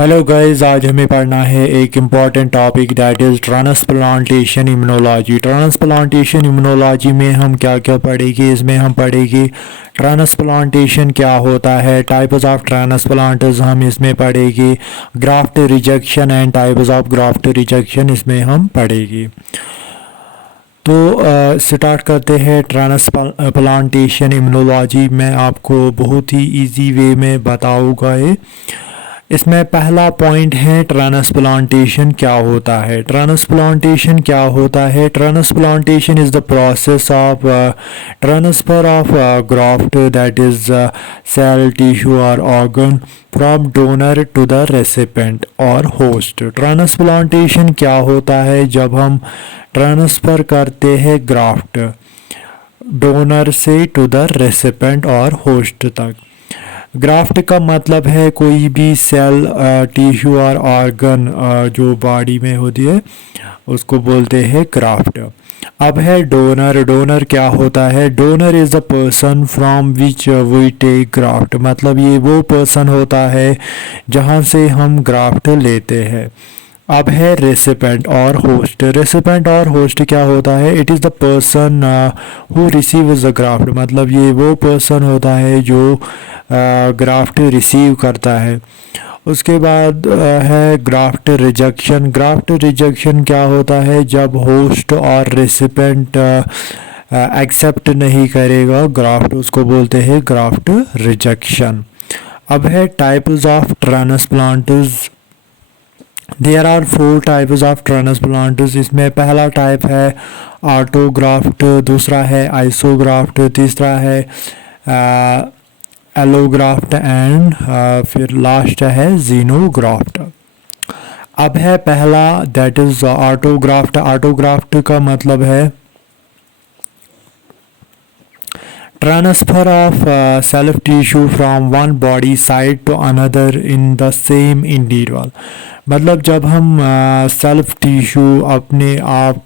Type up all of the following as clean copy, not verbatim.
Hello guys, आज हमें पढ़ना है एक important topic that is transplantation immunology. Transplantation immunology में हम क्या क्या पढ़ेंगे? इसमें हम पढ़ेंगे ट्रांसप्लांटेशन क्या होता है, टाइप्स ऑफ ट्रांसप्लांटर्स हम इसमें पढ़ेंगे, graft rejection and types of graft rejection इसमें हम पढ़ेंगे। तो स्टार्ट करते हैं ट्रांसप्लांटेशन इम्यूनोलॉजी। मैं आपको बहुत ही इजी वे में बताऊंगा ये। इसमें पहला पॉइंट है ट्रांसप्लांटेशन क्या होता है। ट्रांसप्लांटेशन क्या होता है? Transplantation is the process of transfer of graft that is cell, tissue और organ from donor to the recipient और होस्ट। ट्रांसप्लांटेशन क्या होता है? जब हम ट्रांसफ़र करते हैं ग्राफ्ट डोनर से टू द रेसिपेंट और होस्ट तक। ग्राफ्ट का मतलब है कोई भी सेल, टिश्यू और ऑर्गन जो बॉडी में होती है उसको बोलते हैं ग्राफ्ट। अब है डोनर। डोनर क्या होता है? Donor is the person from which we take graft. मतलब ये वो पर्सन होता है जहाँ से हम ग्राफ्ट लेते हैं। अब है रेसिपेंट और होस्ट। रेसिपेंट और होस्ट क्या होता है? It is the person who receives the graft. मतलब ये वो पर्सन होता है जो ग्राफ्ट रिसीव करता है। उसके बाद है ग्राफ्ट रिजेक्शन। ग्राफ्ट रिजेक्शन क्या होता है? जब होस्ट और रेसिपेंट एक्सेप्ट नहीं करेगा ग्राफ्ट, उसको बोलते हैं ग्राफ्ट रिजेक्शन। अब है types of transplanters. There are 4 types of transplanters. इसमें पहला टाइप है ऑटोग्राफ्ट, दूसरा है आइसोग्राफ्ट, तीसरा है एलोग्राफ्ट एंड फिर लास्ट है जीनोग्राफ्ट। अब है पहला दैट इज ऑटोग्राफ्ट। ऑटोग्राफ्ट का मतलब है transfer of self tissue from one body side to another in the same individual. मतलब जब हम सेल्फ टिश्यू अपने आप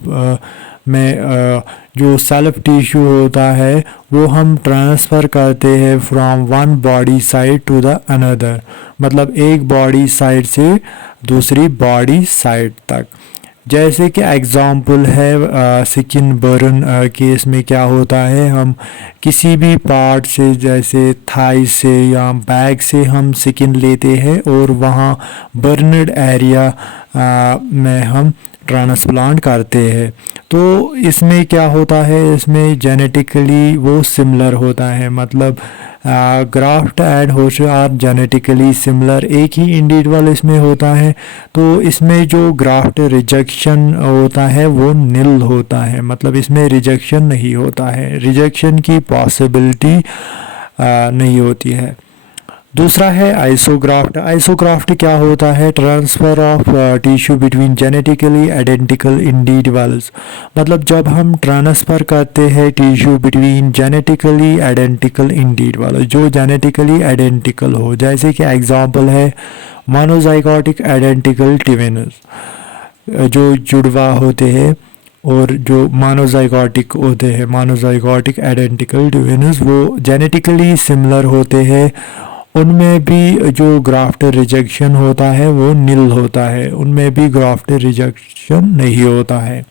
में जो सेल्फ टिश्यू होता है वो हम ट्रांसफ़र करते हैं from one body side to the another. मतलब एक बॉडी साइड से दूसरी बॉडी साइड तक। जैसे कि एग्ज़ाम्पल है स्किन बर्न केस में क्या होता है, हम किसी भी पार्ट से जैसे थाई से या बैक से हम स्किन लेते हैं और वहाँ बर्नड एरिया में हम ट्रांसप्लांट करते हैं। तो इसमें क्या होता है, इसमें जेनेटिकली वो सिमिलर होता है। मतलब graft and host are genetically similar, एक ही इंडिविजुअल इसमें होता है। तो इसमें जो ग्राफ्ट रिजेक्शन होता है वो निल होता है। मतलब इसमें रिजेक्शन नहीं होता है, रिजेक्शन की पॉसिबिलिटी नहीं होती है। दूसरा है आइसोग्राफ्ट। आइसोग्राफ्ट क्या होता है? Transfer of tissue between genetically identical individuals. मतलब जब हम ट्रांसफ़र करते हैं tissue between genetically identical individual, जो जेनेटिकली आइडेंटिकल हो। जैसे कि एग्जांपल है मोनोजाइगोटिक आइडेंटिकल ट्विन्स, जो जुड़वा होते हैं और जो मोनोजाइगोटिक होते हैं, मोनोजाइगोटिक आइडेंटिकल ट्विन्स, वो जेनेटिकली सिमिलर होते हैं। उनमें भी जो ग्राफ्ट रिजेक्शन होता है वो निल होता है, उनमें भी ग्राफ्ट रिजेक्शन नहीं होता है।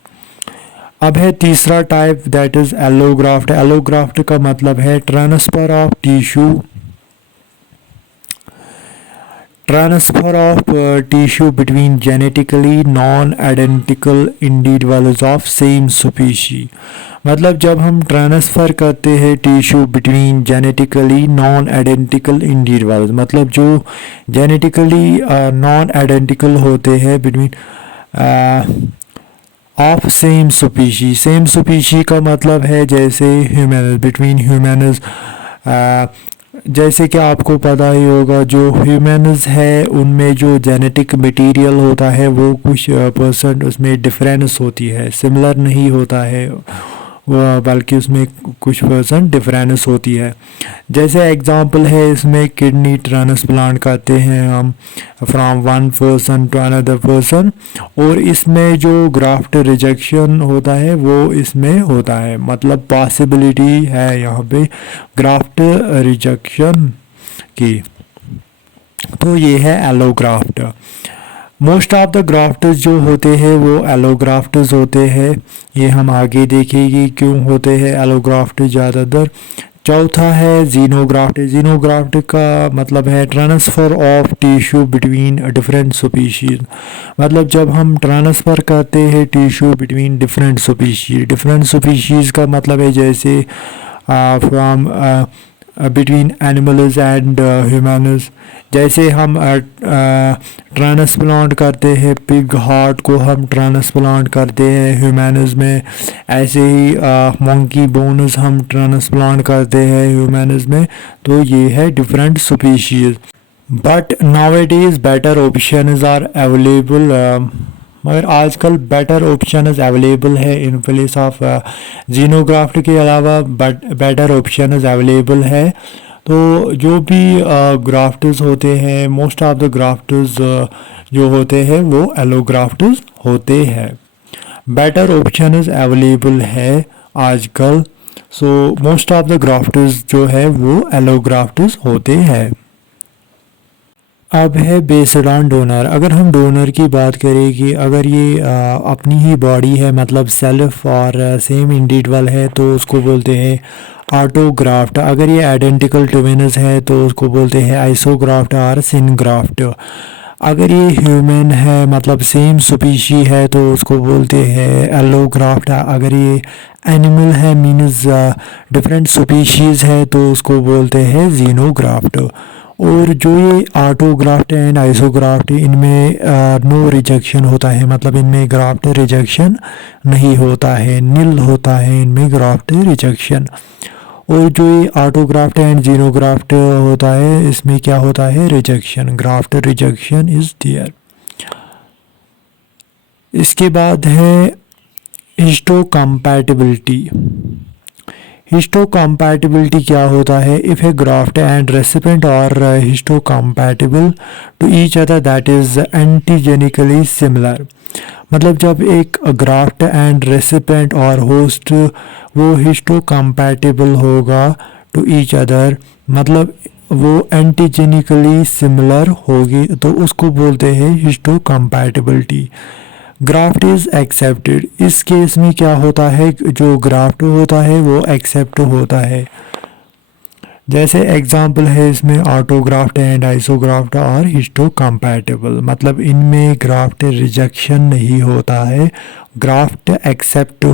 अब है तीसरा type that is allograft. Allograft का मतलब है transfer of tissue between genetically non identical individuals of same species. मतलब जब हम ट्रांसफ़र करते हैं tissue between genetically non identical individuals, मतलब जो जेनेटिकली नॉन आइडेंटिकल होते हैं between of same species. Same species का मतलब है जैसे ह्यूमन, बिटवीन ह्यूमन्स। जैसे कि आपको पता ही होगा जो ह्यूमन्स है उनमें जो जेनेटिक मटेरियल होता है वो कुछ परसेंट उसमें डिफरेंस होती है, सिमिलर नहीं होता है, बल्कि उसमें कुछ परसेंट डिफरेंस होती है। जैसे एग्जांपल है इसमें किडनी ट्रांसप्लांट करते हैं हम from one person to another person, और इसमें जो ग्राफ्ट रिजेक्शन होता है वो इसमें होता है। मतलब पॉसिबिलिटी है यहाँ पे ग्राफ्ट रिजेक्शन की। तो ये है allograft. Most of the grafts जो होते हैं वो एलोग्राफ्ट्स होते हैं। ये हम आगे देखेंगे क्यों होते हैं एलोग्राफ्ट ज़्यादातर। चौथा है जीनोग्राफ्ट। जीनोग्राफ्ट का मतलब है transfer of tissue between different species. मतलब जब हम ट्रांसफ़र करते हैं टिश्यू बिटवीन डिफरेंट स्पीशीज़ का मतलब है जैसे from between animals and humans. जैसे हम ट्रांसप्लांट करते हैं पिग हार्ट को, हम ट्रांसप्लांट करते हैं ह्यूमन्स में, ऐसे ही मंकी बोन्स हम ट्रांसप्लांट करते हैं ह्यूमन्स में। तो ये है different species. But nowadays better options are available. मगर आजकल बेटर ऑप्शंस अवेलेबल है इन प्लेस ऑफ जीनोग्राफ्ट के अलावा बेटर ऑप्शंस अवेलेबल है। तो जो भी ग्राफ्ट्स होते हैं, मोस्ट ऑफ द ग्राफ्ट्स जो होते हैं वो एलोग्राफ्ट्स होते हैं। बेटर ऑप्शंस अवेलेबल है आजकल। So most of the grafts जो है वो एलोग्राफ्ट्स होते हैं। अब है बेस्ड ऑन डोनर। अगर हम डोनर की बात करें कि अगर ये अपनी ही बॉडी है मतलब सेल्फ और सेम इंडिविजुअल है तो उसको बोलते हैं ऑटोग्राफ्ट। अगर ये आइडेंटिकल ट्विन्स है तो उसको बोलते हैं आइसोग्राफ्ट और सिनग्राफ्ट। अगर ये ह्यूमन है मतलब सेम स्पीशी है तो उसको बोलते हैं एलोग्राफ्ट। अगर ये एनिमल है मीन्स डिफरेंट स्पीशीज़ है तो उसको बोलते हैं जीनोग्राफ्ट। और जो ये ऑटोग्राफ्ट एंड आइसोग्राफ्ट इनमें नो रिजेक्शन होता है, मतलब इनमें ग्राफ्ट रिजेक्शन नहीं होता है, निल होता है इनमें ग्राफ्ट रिजेक्शन। और जो ये ऑटोग्राफ्ट एंड जीनोग्राफ्ट होता है इसमें क्या होता है rejection, graft rejection is there. इसके बाद है हिस्टोकम्पैटिबिलिटी। हिस्टोकम्पैटिबिलिटी क्या होता है? If a graft and recipient are histocompatible to each other that is antigenically similar. मतलब जब एक ग्राफ्ट एंड रेसिपेंट और होस्ट वो हिस्टोकम्पैटिबल होगा टू ईच अदर, मतलब वो एंटीजेनिकली सिमिलर होगी तो उसको बोलते हैं हिस्टोकम्पैटिबिलिटी। Graft is accepted. इस केस में क्या होता है, जो ग्राफ्ट होता है वो एक्सेप्ट होता है। जैसे एग्जांपल है इसमें ऑटोग्राफ्ट एंड आइसोग्राफ्ट और हिस्टोकम्पैटिबल, मतलब इनमें ग्राफ्ट रिजेक्शन नहीं होता है, ग्राफ्ट एक्सेप्ट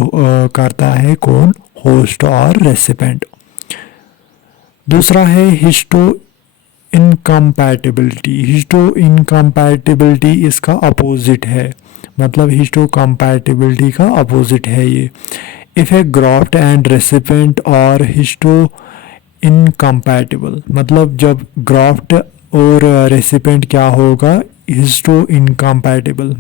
करता है कौन, होस्ट और रेसिपेंट। दूसरा है हिस्टो इनकम्पैटिबिलिटी। हिस्टो इनकम्पैटिबिलिटी इसका अपोजिट है, मतलब हिस्टोकम्पैटिबिलिटी का अपोजिट है ये। If a graft and recipient are histo incompatible, मतलब जब ग्राफ्ट और रेसिपेंट क्या होगा, histo incompatible,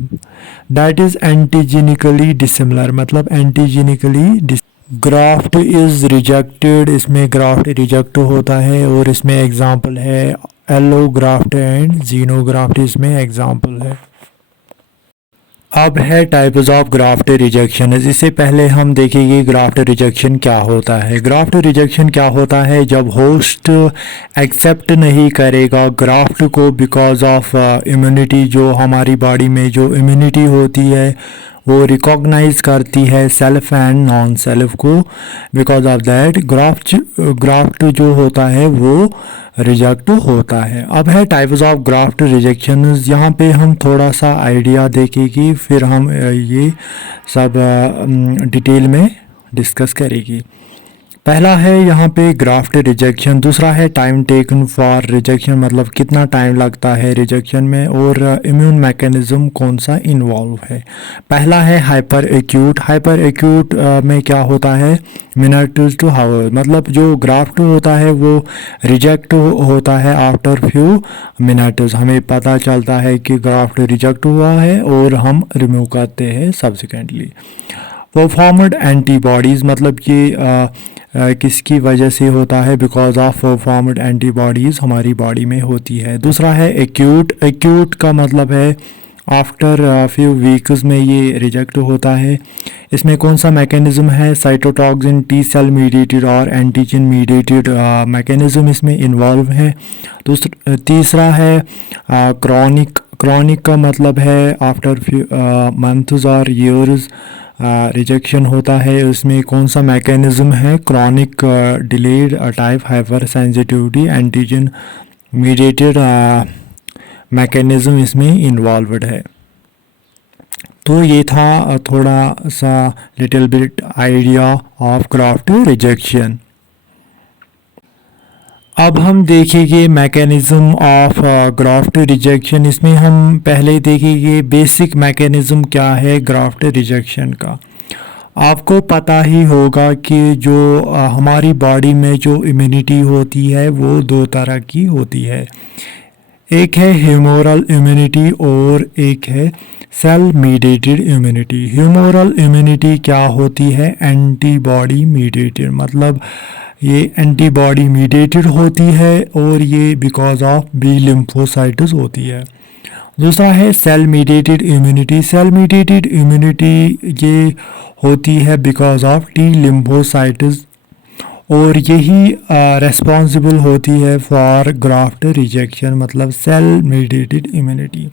that is antigenically dissimilar, मतलब एंटीजेनिकली ग्राफ्ट इज़ रिजेक्टेड। इसमें ग्राफ्ट रिजेक्ट होता है और इसमें एग्जांपल है एलोग्राफ्ट एंड जीनोग्राफ्ट, इसमें एग्जांपल है। अब है टाइप्स ऑफ ग्राफ्ट रिजेक्शन। इससे पहले हम देखेंगे ग्राफ्ट रिजेक्शन क्या होता है। ग्राफ्ट रिजेक्शन क्या होता है, जब होस्ट एक्सेप्ट नहीं करेगा ग्राफ्ट को बिकॉज ऑफ इम्यूनिटी, जो हमारी बॉडी में जो इम्यूनिटी होती है वो रिकॉग्नाइज करती है सेल्फ एंड नॉन सेल्फ को, बिकॉज ऑफ दैट ग्राफ्ट जो होता है वो रिजेक्ट होता है। अब है टाइप्स ऑफ ग्राफ्ट रिजेक्शन। यहाँ पे हम थोड़ा सा आइडिया देखेंगे, फिर हम ये सब डिटेल में डिस्कस करेंगे। पहला है यहाँ पे ग्राफ्ट रिजेक्शन। दूसरा है टाइम टेकन फॉर रिजेक्शन, मतलब कितना टाइम लगता है रिजेक्शन में, और इम्यून मैकेनिज्म कौन सा इन्वॉल्व है। पहला है हाइपर एक्यूट। हाइपर एक्यूट में क्या होता है, मिनट्स टू हावर, मतलब जो ग्राफ्ट होता है वो रिजेक्ट होता है आफ्टर फ्यू मिनट्स। हमें पता चलता है कि ग्राफ्ट रिजेक्ट हुआ है और हम रिमूव करते हैं सब्सिक्वेंटली। परफॉर्मड एंटीबॉडीज़, मतलब ये किसकी वजह से होता है, बिकॉज ऑफ परफॉर्मड एंटीबॉडीज़ हमारी बॉडी में होती है। दूसरा है एक्यूट। एक्यूट का मतलब है आफ्टर फ्यू वीक्स में ये रिजेक्ट होता है। इसमें कौन सा मैकेनिज़्म है? साइटोटॉक्सिन, टी सेल मीडिएटेड और एंटीजन मीडिएटेड मैकेनिज़्म इसमें इन्वॉल्व है। तीसरा है क्रॉनिक। क्रॉनिक का मतलब है आफ्टर फ्यू मंथ्स और ईयर्स रिजेक्शन होता है। इसमें कौन सा मैकेनिज़्म है? Chronic delayed type hyper sensitivity antigen mediated mechanism इसमें इन्वॉल्वड है। तो ये था थोड़ा सा little bit idea of graft rejection. अब हम देखेंगे मैकेनिज़्म ऑफ ग्राफ्ट रिजेक्शन। इसमें हम पहले देखेंगे बेसिक मैकेनिज़्म क्या है ग्राफ्ट रिजेक्शन का। आपको पता ही होगा कि जो हमारी बॉडी में जो इम्यूनिटी होती है वो दो तरह की होती है। एक है ह्यूमोरल इम्यूनिटी और एक है cell mediated immunity. Humoral immunity क्या होती है? एंटीबॉडी मीडिएटेड, मतलब ये एंटीबॉडी मीडिएटेड होती है और ये बिकॉज ऑफ बी लिम्फोसाइट्स होती है। दूसरा है cell mediated immunity. Cell mediated immunity ये होती है बिकॉज ऑफ टी लिम्फोसाइट्स और यही रेस्पॉन्सिबल होती है फॉर ग्राफ्ट रिजेक्शन, मतलब सेल मीडिएटेड इम्यूनिटी।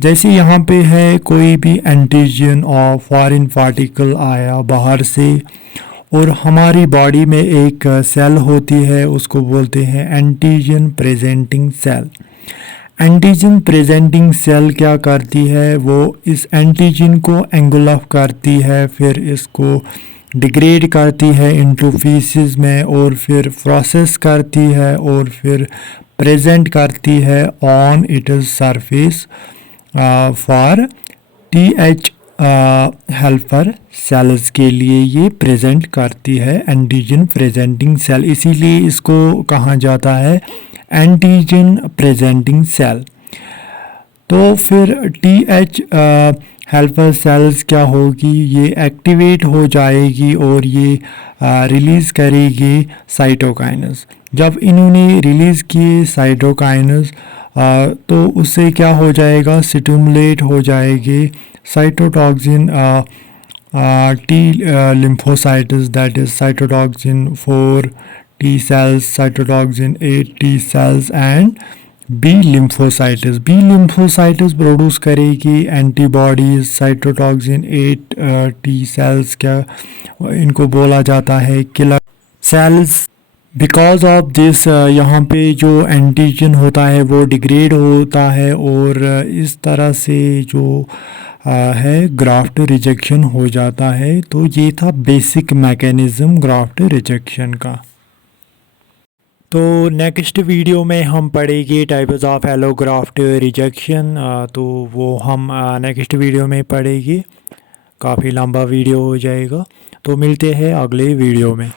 जैसे यहाँ पे है कोई भी एंटीजन और फॉरेन पार्टिकल आया बाहर से और हमारी बॉडी में एक सेल होती है, उसको बोलते हैं antigen presenting cell. Antigen presenting cell क्या करती है? वो इस एंटीजन को एंगुलफ करती है, फिर इसको डिग्रेड करती है इनटू पीसेस में और फिर प्रोसेस करती है और फिर प्रेजेंट करती है on its surface for TH helper cells के लिए ये प्रेजेंट करती है एंटीजन प्रेजेंटिंग सेल, इसीलिए इसको कहा जाता है एंटीजन प्रेजेंटिंग सेल। तो फिर टीएच हेल्पर सेल्स क्या होगी? ये एक्टिवेट हो जाएगी और ये रिलीज़ करेगी साइटोकाइनस। जब इन्होंने रिलीज़ किए साइटोकाइनस तो उससे क्या हो जाएगा? स्टिमुलेट हो जाएगी cytotoxin T lymphocytes, that is cytotoxin 4 T cells, cytotoxin 8 T cells and B lymphocytes. B lymphocytes produce करेगी एंटीबॉडीज साइटोटॉक्सिन 8 टी सेल्स, क्या इनको बोला जाता है killer cells. Because of this यहाँ पे जो एंटीजन होता है वो डिग्रेड होता है और इस तरह से जो है ग्राफ्ट रिजेक्शन हो जाता है। तो ये था बेसिक मैकेनिज़्म ग्राफ्ट रिजेक्शन का। तो नेक्स्ट वीडियो में हम पढ़ेंगे टाइप्स ऑफ एलोग्राफ्ट रिजेक्शन, तो वो हम नेक्स्ट वीडियो में पढ़ेंगे। काफ़ी लंबा वीडियो हो जाएगा, तो मिलते हैं अगले वीडियो में।